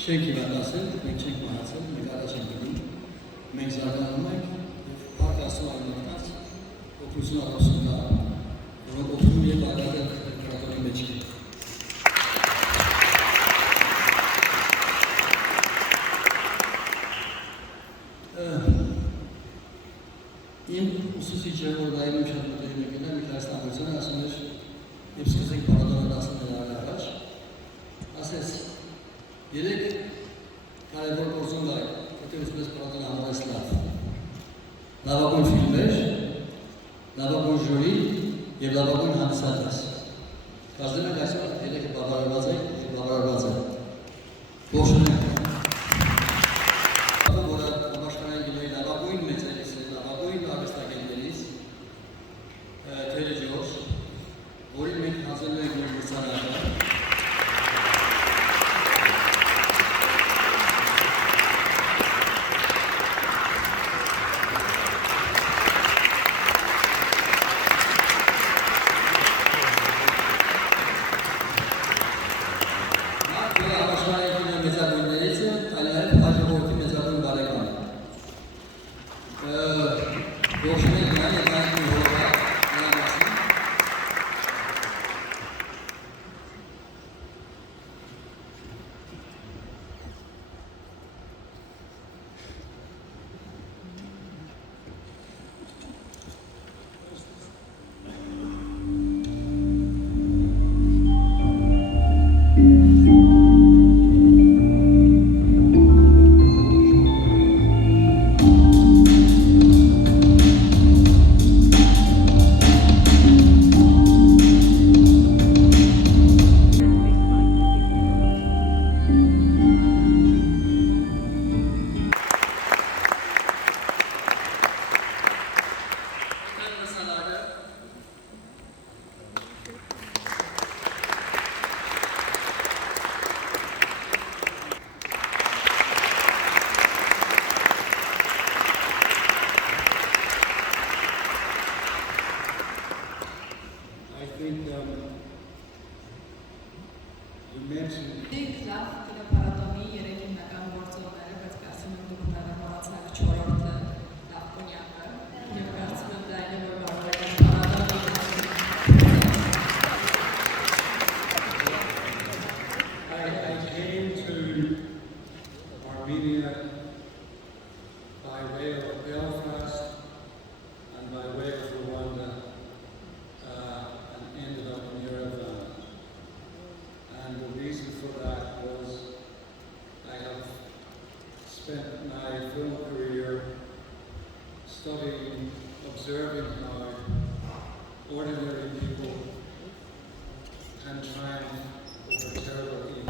Շենքի վատասել, մենք չենք մահացել, մենք առաջ ենք գնում, մենք զարգանում ենք և պարկ ասում այնմարդաց օգնություն առասում կա, որոնք օգնում և արգադել կրատորի մեջ է։ Իմ ուսուցիչը, որ դա իմ շատ մտերի մեկին է, Միքայել Ստամբոլցյանը ասում էր, երբ սկսենք պարադոնը 10 առաջ, ասես, երեք կարևոր գործում դա է, եթե ուզում ես պարադոնը համարես լավ։ Լավագույն ֆիլմեր, լավագույն ժյուրի և լավագույն հանդիսատես։ Կարծեմ եք այսօր երեքը բավարարված է և բավարարված է։ Ողջունում ենք։ Studying, observing how ordinary people can triumph over terrible evil.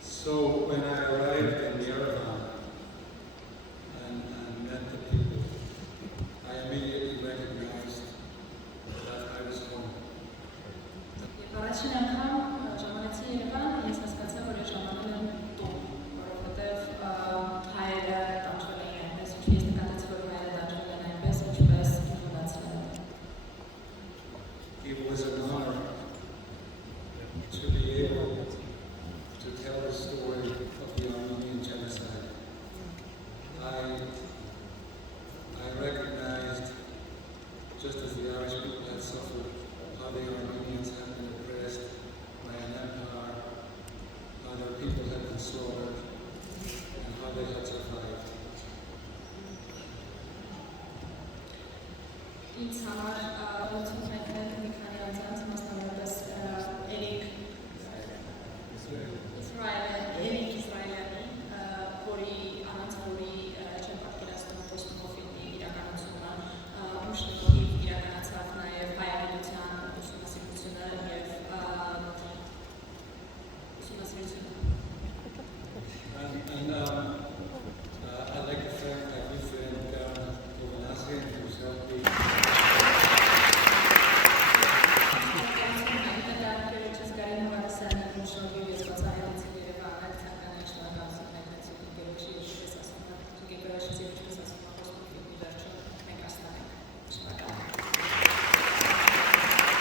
So when I arrived in Yerevan and met the people, I immediately recognized that I was home. It was an honor to be able to tell the story of the Armenian genocide. I recognized, just as the Irish people had suffered, how the Armenians had been oppressed by an empire, how their people had been slaughtered, and how they had survived. Շնորհակալ